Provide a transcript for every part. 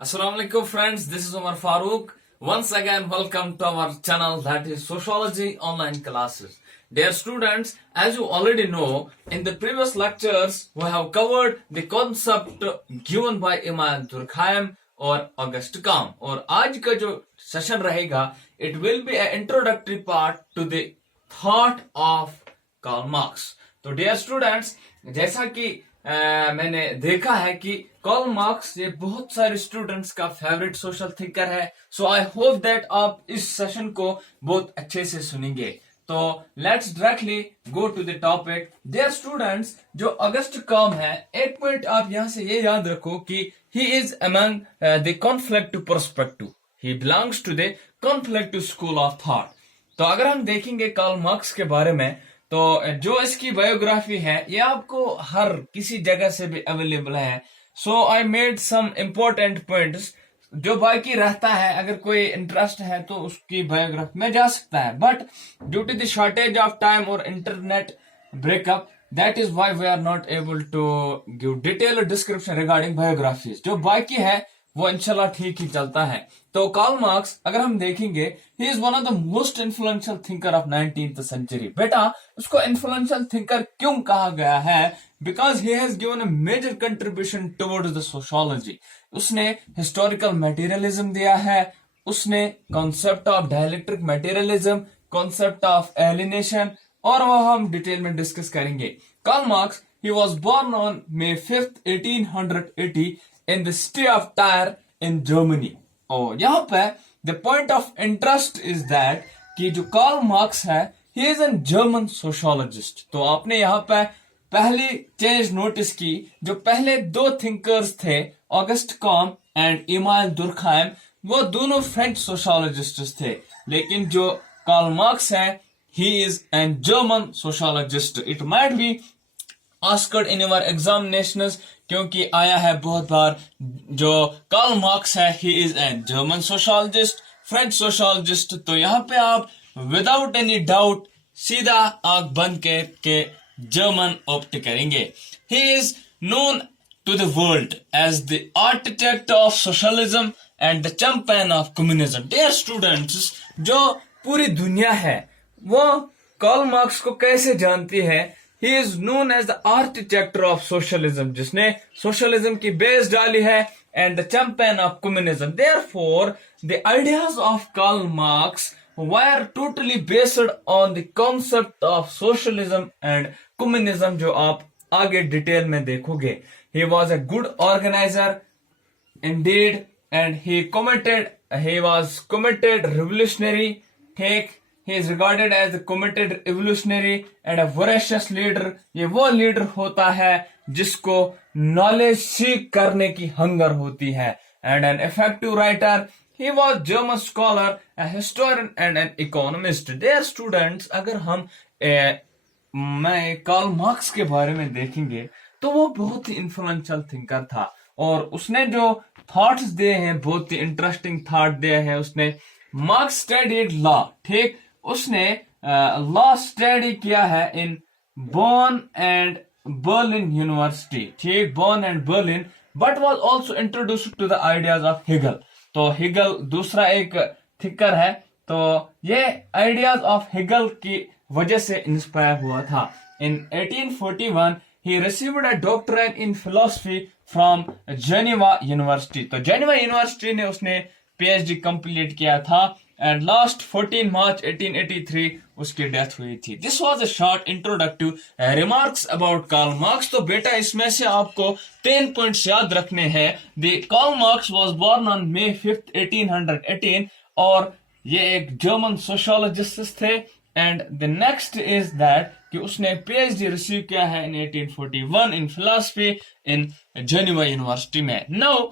Assalamu alaikum friends, this is Umar Farooq. Once again, welcome to our channel that is Sociology Online Classes. Dear students, as you already know, in the previous lectures, we have covered the concept given by Immanuel Durkheim or Auguste Comte. और आज का जो session रहेगा, it will be an introductory part to the thought of Karl Marx. तो dear students, जैसा कि मैंने देखा है कि कार्ल मार्क्स ये बहुत सारे स्टूडेंट्स का फेवरेट सोशल थिंकर है, सो आई होप दैट आप इस सेशन को बहुत अच्छे से सुनेंगे। तो let's directly go to the topic. Dear students, जो ऑगस्ट कॉम्ट है, एक पॉइंट आप यहां से ये याद रखो कि he is among the conflictive perspective, he belongs to the conflictive school of thought. तो अगर हम देखेंगे कार्ल मार्क्स के बारे में, तो जो इसकी बायोग्राफी है ये आपको हर किसी जगह से भी अवेलेबल है। So I made some important points, जो बाकी रहता है अगर कोई इंटरेस्ट है तो उसकी बायोग्राफी में जा सकता है, but due to the shortage of time और internet breakup, that is why we are not able to give detail description regarding biographies. जो बाकी है वो इंशाल्लाह ठीक ही चलता है। तो कार्ल मार्क्स अगर हम देखेंगे, he is one of the most influential thinker of 19th century. बेटा, उसको इन्फ्लुएंशियल थिंकर क्यों कहा गया है? Because he has given a major contribution towards the sociology. उसने हिस्टोरिकल मटेरियलिज्म दिया है, उसने concept of dielectric materialism, concept of alienation, और वो हम डिटेल में डिस्कस करेंगे। Karl Marx, he was born on May 5th, 1880 in the city of Tyre in Germany. और यहाँ पे the point of interest is that कि जो कार्ल मार्क्स है, he is a German sociologist. तो आपने यहाँ पे पहली चेंज नोटिस की, जो पहले दो थिंकर्स थे, ऑगस्ट कॉम्ट एंड इमानुएल दुर्कहाइम, वो दोनों फ्रेंच सोशियोलॉजिस्ट थे, लेकिन जो कार्ल मार्क्स है, he is a German sociologist. It might be asked in your examinations, क्योंकि आया है बहुत बार। जो कार्ल मार्क्स है, he is a German sociologist, French sociologist. तो यहाँ पे आप विदाउट एनी डाउट सीधा आंख बंद के जर्मन ऑप्ट करेंगे। He is known to the world as the architect of socialism and the champion of communism. Dear students, जो पूरी दुनिया है वो कार्ल मार्क्स को कैसे जानती है? He is known as the architect of socialism, जिसने सोशलिज्म की बेस डाली है, and the champion of communism. Therefore, the ideas of Karl Marx were totally based on the concept of socialism and communism, जो आप आगे detail में देखोगे। He was a good organizer indeed, and he was committed revolutionary take. He is regarded as a committed revolutionary and a voracious leader. ये वो leader होता है जिसको नॉलेज सीख करने की हंगर होती है। And an effective writer. He was German scholar, a historian and an economist. Dear students, अगर हम मैं कार्ल मार्क्स के बारे में देखेंगे तो वो बहुत ही इन्फ्लुएंशियल थिंकर था, और उसने जो थॉट्स दिए हैं, बहुत ही इंटरेस्टिंग थॉट दिया है उसने। मार्क्स स्टडीड लॉ, ठीक, उसने लॉ स्टडी किया है इन बॉन एंड बर्लिन यूनिवर्सिटी, ठीक, Bonn and Berlin, but was also introduced to the ideas of Hegel. तो हिगल दूसरा एक थिंकर है, तो ये आइडियाज ऑफ हिगल की वजह से इंस्पायर हुआ था। इन 1841 he received a doctorate in philosophy from Geneva university. तो जेनेवा यूनिवर्सिटी ने उसने पीएचडी कंप्लीट किया था, एंड लास्ट 14 मार्च 1883 उसकी डेथ हुई थी। This was a short introductory remarks about Karl Marx. तो बेटा, इसमें से आपको 10 पॉइंट्स याद रखने हैं। The Karl Marx was born on May 5th, 1818, और ये एक जर्मन सोशियोलॉजिस्ट थे। And the next is that कि उसने पीएचडी रिसीव किया है in 1841 in philosophy in Geneva University में। Now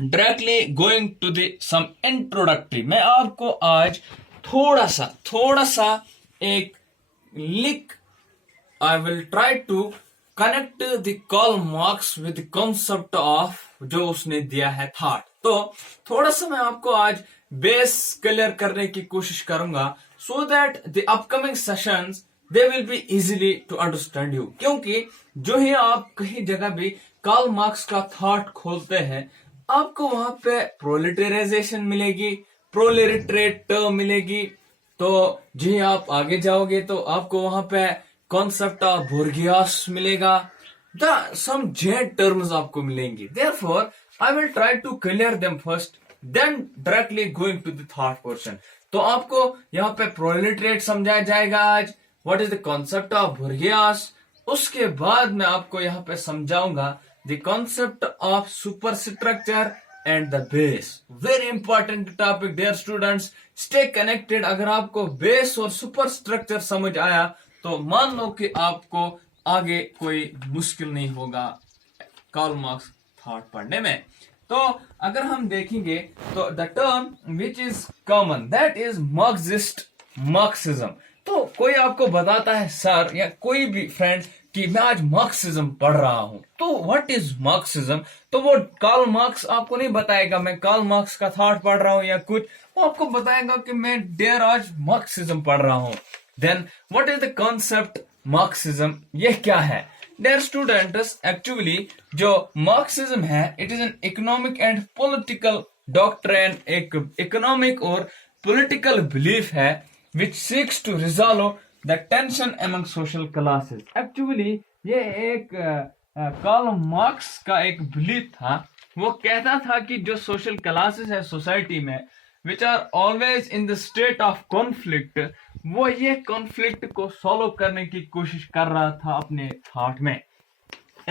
directly going to the some introductory, मैं आपको आज थोड़ा सा एक लिख, I will try to connect the Karl Marx with the concept of जो उसने दिया है थॉट। तो थोड़ा सा मैं आपको आज बेस क्लियर करने की कोशिश करूंगा, so that the upcoming sessions they will be easily to understand you. क्योंकि जो ही आप कहीं जगह भी कार्ल मार्क्स का थॉट खोलते हैं, आपको वहां पे प्रोलेटराइजेशन मिलेगी, प्रोलेटरेट टर्म मिलेगी। तो जी आप आगे जाओगे तो आपको वहां पे कॉन्सेप्ट ऑफ बोर्गियास मिलेगा, द सम जेड टर्म्स आपको मिलेंगी। Therefore I will try to clear them first, then directly going to the third portion. तो आपको यहाँ पे प्रोलेटरेट समझाया जाएगा आज, what is the concept of bourgeoisie. उसके बाद मैं आपको यहाँ पे समझाऊंगा the concept of super structure and the base. Very important topic dear students, stay connected. अगर आपको बेस और सुपर स्ट्रक्चर समझ आया तो मान लो कि आपको आगे कोई मुश्किल नहीं होगा कार्ल मार्क्स थॉट पढ़ने में। तो अगर हम देखेंगे तो the term which is common that is Marxism. तो कोई आपको बताता है सर या कोई भी फ्रेंड कि मैं आज मार्क्सिज्म पढ़ रहा हूं, तो व्हाट इज मार्क्सिज्म, तो वो कार्ल मार्क्स आपको नहीं बताएगा मैं कार्ल मार्क्स का थॉट पढ़ रहा हूं या कुछ, वो आपको बताएगा कि मैं डेयर आज मार्क्सिज्म पढ़ रहा हूं। Then what is the concept Marxism, ये क्या है डियर स्टूडेंट्स। एक्चुअली जो मार्क्सिज्म है it is an economic and political doctrine, एक इकोनॉमिक और पॉलिटिकल बिलीफ है which seeks to resolve the tension among social classes। Actually ये एक कार्ल मार्क्स का एक बिलीफ था। वो कहता था कि जो सोशल क्लासेस है सोसाइटी में which are always in the state of conflict, वो ये कॉन्फ्लिक्ट को सॉल्व करने की कोशिश कर रहा था अपने थॉट में,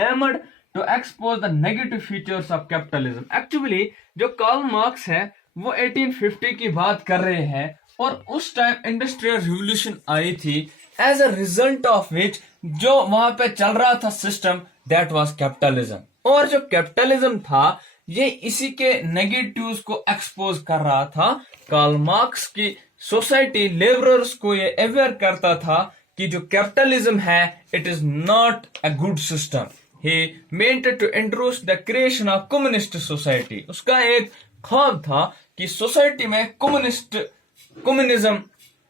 aimed to expose the negative features of capitalism. Actually जो कार्ल मार्क्स है वो 1850 की बात कर रहे हैं और उस टाइम इंडस्ट्रियल रिवॉल्यूशन आई थी, as a result of which जो वहां पे चल रहा था सिस्टम दैट वाज कैपिटलिज्म। और जो कैपिटलिज्म था ये इसी के नेगेटिव्स को एक्सपोज कर रहा था। कार्ल मार्क्स की सोसाइटी लेबरर्स को ये अवेयर करता था कि जो कैपिटलिज्म है it is not a good system. He meant to introduce the creation of communist society. उसका एक ख्वाब था कि सोसाइटी में कम्युनिज्म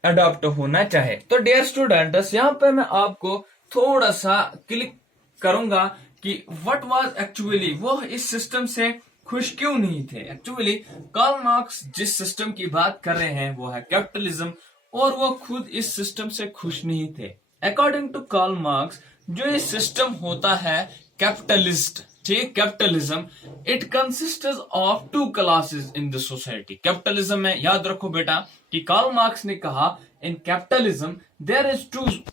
अडॉप्ट होना चाहे। तो डियर स्टूडेंट्स यहाँ पे मैं आपको थोड़ा सा क्लिक करूंगा कि व्हाट वाज एक्चुअली, वो इस सिस्टम से खुश क्यों नहीं थे। एक्चुअली कार्ल मार्क्स जिस सिस्टम की बात कर रहे हैं वो है कैपिटलिज्म, और वो खुद इस सिस्टम से खुश नहीं थे। अकॉर्डिंग टू कार्ल मार्क्स जो ये सिस्टम होता है कैपिटलिस्ट, ठीक, capitalism it consist of two classes in the society. Capitalism में याद रखो बेटा कि कार्ल मार्क्स ने कहा in capitalism there is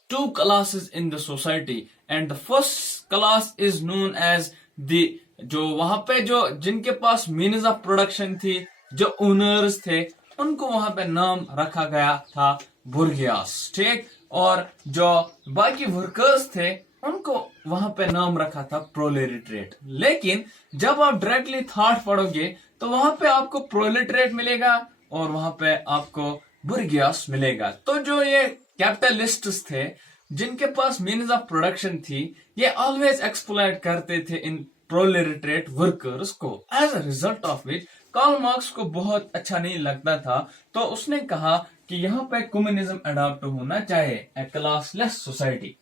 two classes in the society and the first class is known as the, जो वहां पे जो जिनके पास मीन्स ऑफ प्रोडक्शन थी, जो ओनर्स थे, उनको वहां पे नाम रखा गया था बुर्गियास, ठीक, और जो बाकी वर्कर्स थे उनको वहां पे नाम रखा था प्रोलेटरेट। लेकिन जब आप डायरेक्टली थॉट पढ़ोगे तो वहां पे आपको प्रोलेटरेट मिलेगा और वहां पे आपको बुर्गियास मिलेगा। तो जो ये कैपिटलिस्ट्स थे जिनके पास मीन्स ऑफ प्रोडक्शन थी, ये ऑलवेज एक्सप्लॉइट करते थे इन प्रोलेटरेट वर्कर्स को। As a result of which Karl Marx को बहुत अच्छा नहीं लगता था, तो उसने कहा कि यहाँ पे कम्युनिज्म अडॉप्ट होना चाहिए, ए क्लासलेस सोसाइटी।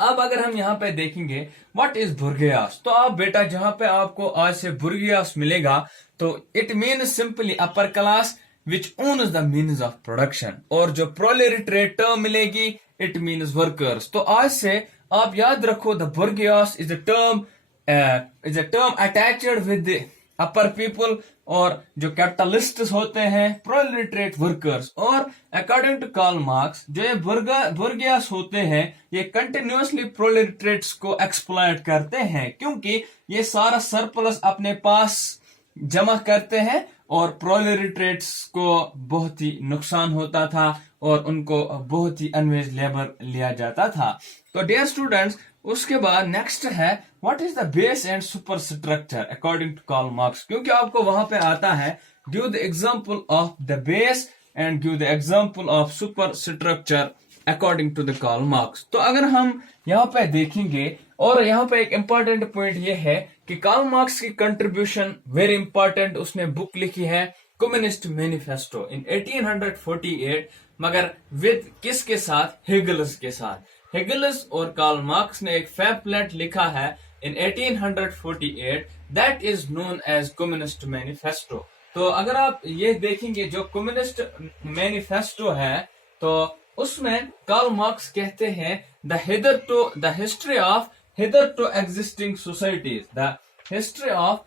अब अगर हम यहाँ पे देखेंगे व्हाट इज बुर्गियास, तो आप बेटा जहां पे आपको आज से बुर्गियास मिलेगा तो it means simply upper class which owns the means of production, और जो प्रोलेटरेट टर्म मिलेगी इट मीन्स वर्कर्स। तो आज से आप याद रखो the bourgeoisie is a term attached with upper people, और जो कैपिटलिस्ट होते हैं प्रोलेटरेट वर्कर्स। और अकॉर्डिंग टू कार्ल मार्क्स जो ये बुर्गियास होते हैं ये कंटिन्यूअसली प्रोलेटरेट्स को एक्सप्लॉइट करते हैं, क्योंकि ये सारा सरप्लस अपने पास जमा करते हैं और प्रोलेटरेट्स को बहुत ही नुकसान होता था और उनको बहुत ही अनवेज लेबर लिया जाता था। तो डियर स्टूडेंट्स उसके बाद नेक्स्ट है what is the base and super structure according to Karl Marx, क्योंकि आपको वहां पे आता है give the example of the base and give the example of super structure according to the Karl Marx. तो अगर हम यहाँ पे देखेंगे, और यहाँ पे एक इंपॉर्टेंट पॉइंट ये है कि कार्ल मार्क्स की कंट्रीब्यूशन वेरी इंपॉर्टेंट, उसने बुक लिखी है कम्युनिस्ट मैनिफेस्टो इन 1848, मगर विद किसके साथ, हेगल्स के साथ। हेगल्स और कार्ल मार्क्स ने एक पैम्फलेट लिखा है in 1848 that is known as Communist Manifesto. तो अगर आप ये देखेंगे जो कम्युनिस्ट मैनिफेस्टो है तो उसमें कार्ल मार्क्स कहते हैं the history of hitherto existing societies, the history of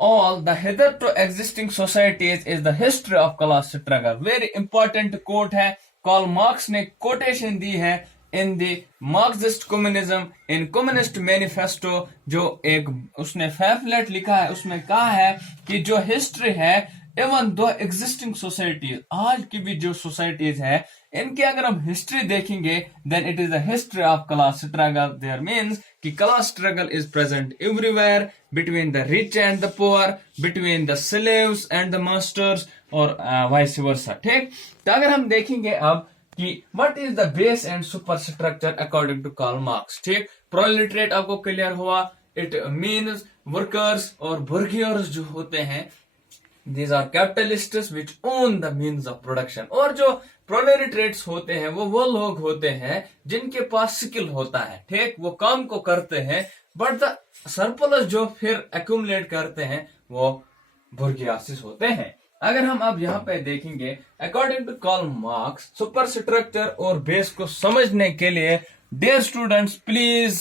all the hitherto existing societies is the history of class struggle. Very important quote है, कार्ल मार्क्स ने कोटेशन दी है in the Marxist communism in communist manifesto, जो एक उसने pamphlet लिखा है, उसमें कहा है कि जो हिस्ट्री है इवन दो एग्जिस्टिंग सोसाइटीज, आज की भी जो सोसाइटीज है इनकी अगर हम हिस्ट्री देखेंगे then it is the history of class struggle. There means कि class struggle is present everywhere between the rich and the poor, between the slaves and the masters और वाइस वर्सा. ठीक, तो अगर हम देखेंगे अब कि what is the base and super structure according to Karl Marx. ठीक, प्रोलेटरेट आपको क्लियर हुआ, इट मीन्स वर्कर्स और बुर्गियर्स जो होते हैं, these are capitalists which own the means of production. और जो प्रोलेटरेट्स होते हैं वो लोग होते हैं जिनके पास स्किल होता है. ठीक, वो काम को करते हैं बट द सरप्लस जो फिर एक्यूमुलेट करते हैं वो बुर्गियासिस होते हैं. अगर हम अब यहाँ पे देखेंगे according to Karl Marx superstructure और बेस को समझने के लिए डियर स्टूडेंट्स प्लीज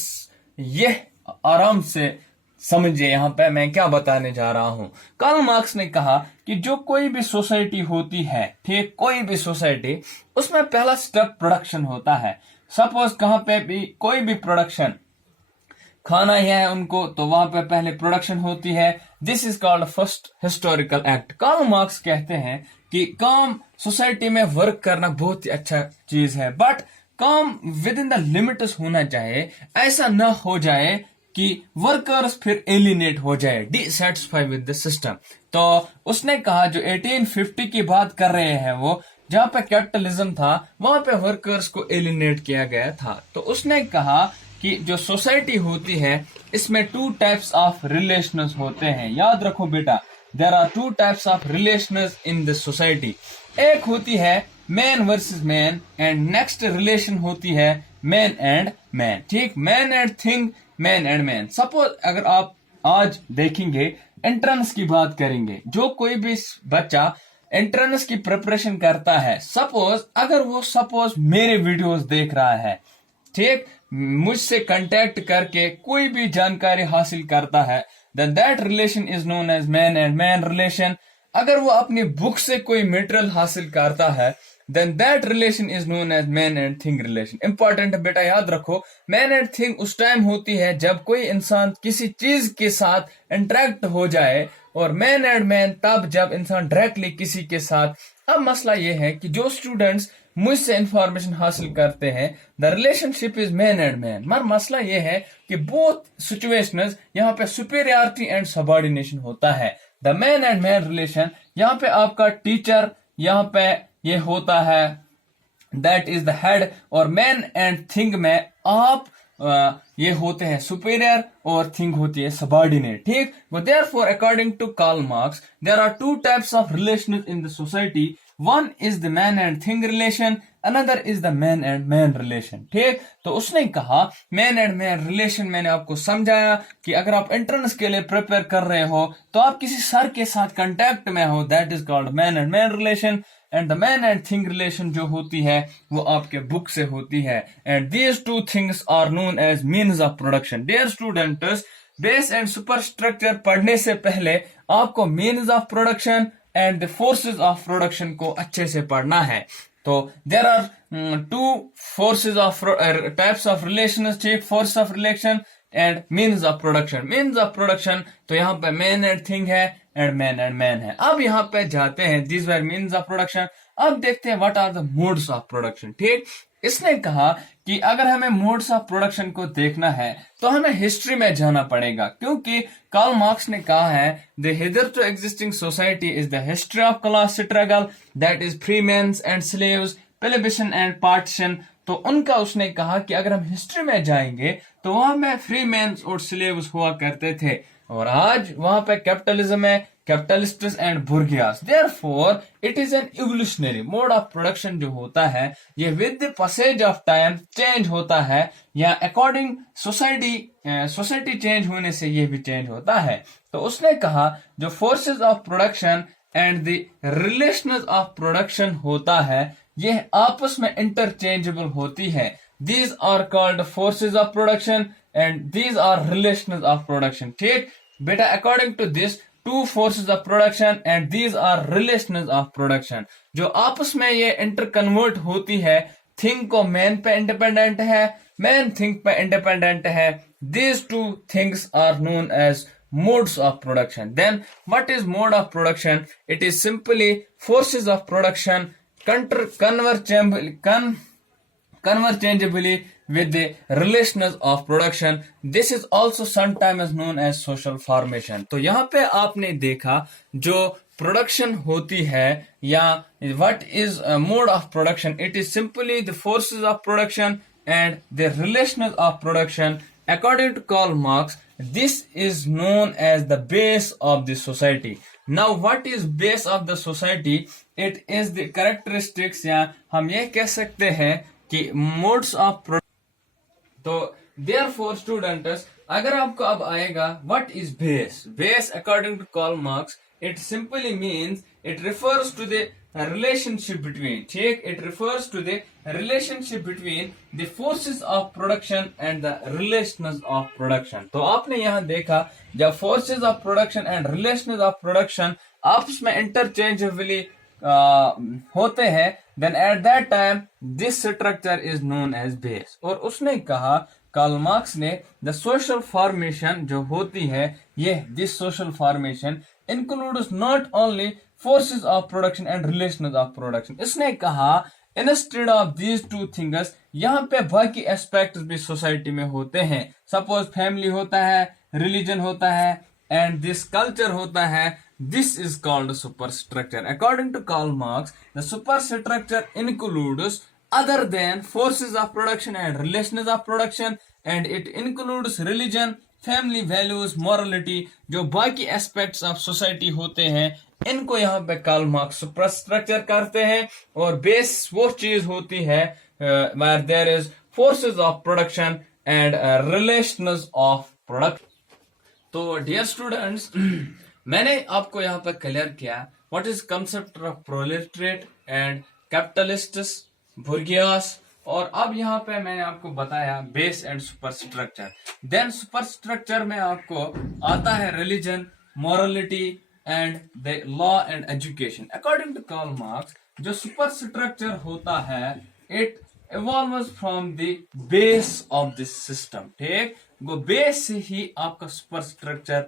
ये आराम से समझिए यहाँ पे मैं क्या बताने जा रहा हूं. कार्ल मार्क्स ने कहा कि जो कोई भी सोसाइटी होती है, ठीक, कोई भी सोसाइटी, उसमें पहला स्टेप प्रोडक्शन होता है. सपोज कहां पे भी कोई भी प्रोडक्शन, खाना ही है उनको तो वहां पे पहले प्रोडक्शन होती है. This is called first historical act. Karl Marx कहते हैं कि काम सोसाइटी में वर्क करना बहुत ही अच्छा चीज है बट काम विद इन द लिमिट्स होना चाहिए. ऐसा न हो जाए कि वर्कर्स फिर एलिनेट हो जाए, डिसैटिस्फाई विद द सिस्टम. तो उसने कहा जो 1850 की बात कर रहे हैं वो जहां पे कैपिटलिज्म था वहां पे वर्कर्स को एलिनेट किया गया था. तो उसने कहा कि जो सोसाइटी होती है इसमें टू टाइप्स ऑफ रिलेशंस होते हैं. याद रखो बेटा, there are two types of relations in this society. एक होती है man versus man and next relation होती है मैन एंड मैन. ठीक, man and thing, man and man. Suppose अगर आप आज देखेंगे एंट्रेंस की बात करेंगे, जो कोई भी बच्चा एंट्रेंस की प्रिपरेशन करता है, सपोज मेरे वीडियोस देख रहा है, ठीक, मुझसे कांटेक्ट करके कोई भी जानकारी हासिल करता है, then that relation is known as man and man relation. अगर वो अपनी बुक से कोई मटेरियल हासिल करता है then that relation is known as man and thing relation. Important है बेटा, याद रखो, मैन एंड थिंग उस टाइम होती है जब कोई इंसान किसी चीज के साथ इंटरेक्ट हो जाए, और मैन एंड मैन तब जब इंसान डायरेक्टली किसी के साथ. अब मसला ये है कि जो स्टूडेंट्स मुझसे इंफॉर्मेशन हासिल करते हैं the relationship is man and man, मगर मसला ये है कि बोथ सिचुएशंस यहाँ पे सुपीरियरिटी एंड सबऑर्डिनेशन होता है. The man and man relation, यहाँ पे आपका टीचर यहाँ पे ये होता है दैट इज द हेड, और मैन एंड थिंग में आप ये होते हैं सुपीरियर और थिंग होती है सबऑर्डिनेट. ठीक, therefore according to Karl Marx there are two types of relations in the society. One is the man and thing relation, another is the man and man relation. ठीक, तो उसने कहा man and man relation, मैंने आपको समझाया कि अगर आप एंट्रेंस के लिए प्रिपेयर कर रहे हो तो आप किसी सर के साथ कांटेक्ट में हो, that is called man and man relation. And the man and thing relation जो होती है वो आपके बुक से होती है. And these two things are known as means of production. Dear students, base and super structure पढ़ने से पहले आपको means of production and the forces of production को अच्छे से पढ़ना है. तो there are two forces of types of relation, force of relation and means of production. Means of production तो यहाँ पे मैन एंड थिंग है एंड मैन एंड मैन है. अब यहाँ पे जाते हैं, this were means of production. अब देखते हैं what are the modes of production. ठीक, इसने कहा कि अगर हमें मोड्स ऑफ प्रोडक्शन को देखना है तो हमें हिस्ट्री में जाना पड़ेगा, क्योंकि कार्ल मार्क्स ने कहा है the hitherto existing society is the history of class struggle, that is free man and slaves, prohibition and partition. तो उनका उसने कहा कि अगर हम हिस्ट्री में जाएंगे तो वहां में फ्री मैन और स्लेव्स हुआ करते थे, और आज वहां पे कैपिटलिज्म है, capitalists and bourgeoisie. Therefore it is an evolutionary mode of production जो होता है ये with the passage of time change होता है, या अकॉर्डिंग सोसाइटी चेंज होने से ये भी चेंज होता है। तो उसने कहा जो forces of production and the relations of production होता है ये आपस में इंटरचेंजेबल होती है। These are called forces of production and these are relations of production। ठीक बेटा, according to this two forces of production and these are relations of production जो आपस में ये इंटरकन्वर्ट होती है। थिंग को मैन पे इंडिपेंडेंट है, मैन थिंग पे इंडिपेंडेंट है। These two things are known as modes of production। Then what is mode of production? It is simply forces of production convergently with the relations of production। This is also sometimes known as social formation। तो यहाँ पे आपने देखा जो production होती है या what is a mode of production, it is simply the forces of production and the relations of production। According to Karl Marx, this is known as the base of the society। Now what is base of the society? It is the characteristics, या हम ये कह सकते हैं कि modes of तो therefore students अगर आपको अब आएगा what is base? Base according to Karl Marx it simply means it refers to the relationship between, ठीक, it refers to the relationship between the forces of production and the relations of production। तो आपने यहाँ देखा जब forces of production and relations of production आपस में interchangeably होते हैं then at that time this structure is known as base। और उसने कहा कार्ल मार्क्स ने the social formation जो होती है ये this social formation includes not only forces of production and relations of production। इसने कहा instead of these two things यहाँ पे बाकी एस्पेक्ट्स भी सोसाइटी में होते हैं। सपोज फैमिली होता है, रिलीजन होता है एंड दिस कल्चर होता है। This is called superstructure। According to Karl Marx, the superstructure includes other than forces of production and relations of production and it includes religion, family values, morality। जो बाकी aspects of society होते हैं इनको यहाँ पे Karl Marx superstructure करते हैं और बेस वो चीज होती है where there is forces of production and relations of production। तो डियर स्टूडेंट्स मैंने आपको यहाँ पर क्लियर किया what is concept of proletariat and capitalists, bourgeoisie, और अब यहाँ पे मैंने आपको बताया base and superstructure. Then superstructure में आपको आता है religion, morality and the law and education. According to Karl Marx जो सुपरस्ट्रक्चर होता है it evolves from the base of this system। ठीक, वो बेस से ही आपका सुपरस्ट्रक्चर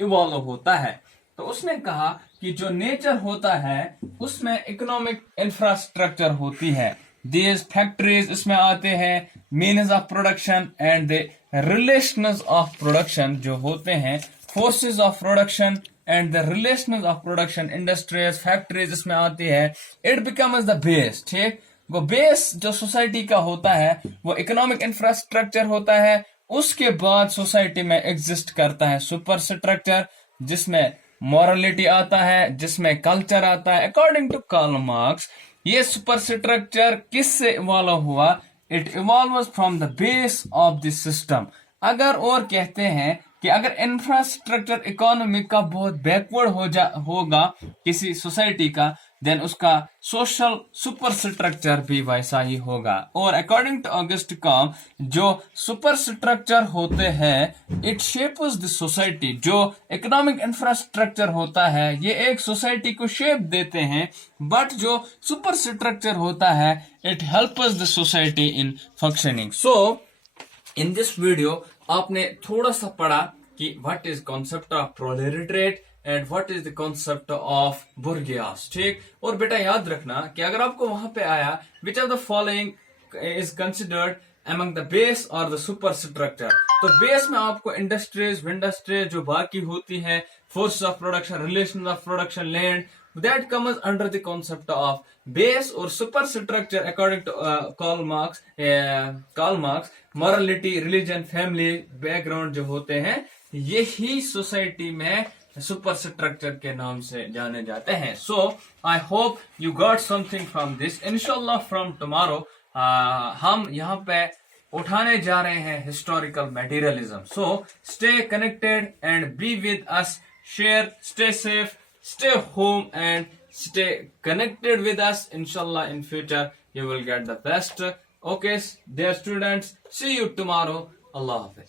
इवॉल्व होता है। तो उसने कहा कि जो नेचर होता है उसमें इकोनॉमिक इंफ्रास्ट्रक्चर होती है। दीज फैक्ट्रीज इसमें आते हैं, means of production and the relations of production जो होते हैं, forces of production and the relations of production, industries, factories इसमें आती है। It becomes the base. ठीक, वो बेस जो सोसाइटी का होता है वो इकोनॉमिक इंफ्रास्ट्रक्चर होता है। उसके बाद सोसाइटी में एग्जिस्ट करता है सुपर स्ट्रक्चर जिसमें मॉरलिटी आता है, जिसमें कल्चर आता है। अकॉर्डिंग टू कार्ल मार्क्स ये सुपर स्ट्रक्चर किससे इवॉल्व हुआ? It evolves from the base of the system. अगर और कहते हैं कि अगर इंफ्रास्ट्रक्चर इकोनॉमी का बहुत बैकवर्ड होगा किसी सोसाइटी का देन उसका सोशल सुपर स्ट्रक्चर भी वैसा ही होगा। और अकॉर्डिंग टू ऑगस्ट कॉम जो सुपर स्ट्रक्चर होते हैं इट शेप्स द सोसाइटी। जो इकोनॉमिक इंफ्रास्ट्रक्चर होता है ये एक सोसाइटी को शेप देते हैं, बट जो सुपर स्ट्रक्चर होता है it helps the society in functioning. So in this video आपने थोड़ा सा पढ़ा कि what is concept of proletariat and what is the concept of bourgeoisie. ठीक, और बेटा याद रखना कि अगर आपको वहां पे आया which of the following is considered among the base और द सुपर स्ट्रक्चर, तो बेस में आपको इंडस्ट्रीज जो बाकी होती है, force of production, relation of production, land, that comes under the concept of base और superstructure according to Karl Marx morality, religion, family, background जो होते हैं यही सोसाइटी में सुपर स्ट्रक्चर के नाम से जाने जाते हैं. So I hope you got something from this. इंशाल्लाह फ्रॉम टुमारो हम यहाँ पे उठाने जा रहे हैं historical materialism. So stay connected and be with us. Share, stay safe, stay home and stay connected with us. Inshallah in future you will get the best. Okay dear students, see you tomorrow. Allah Hafiz.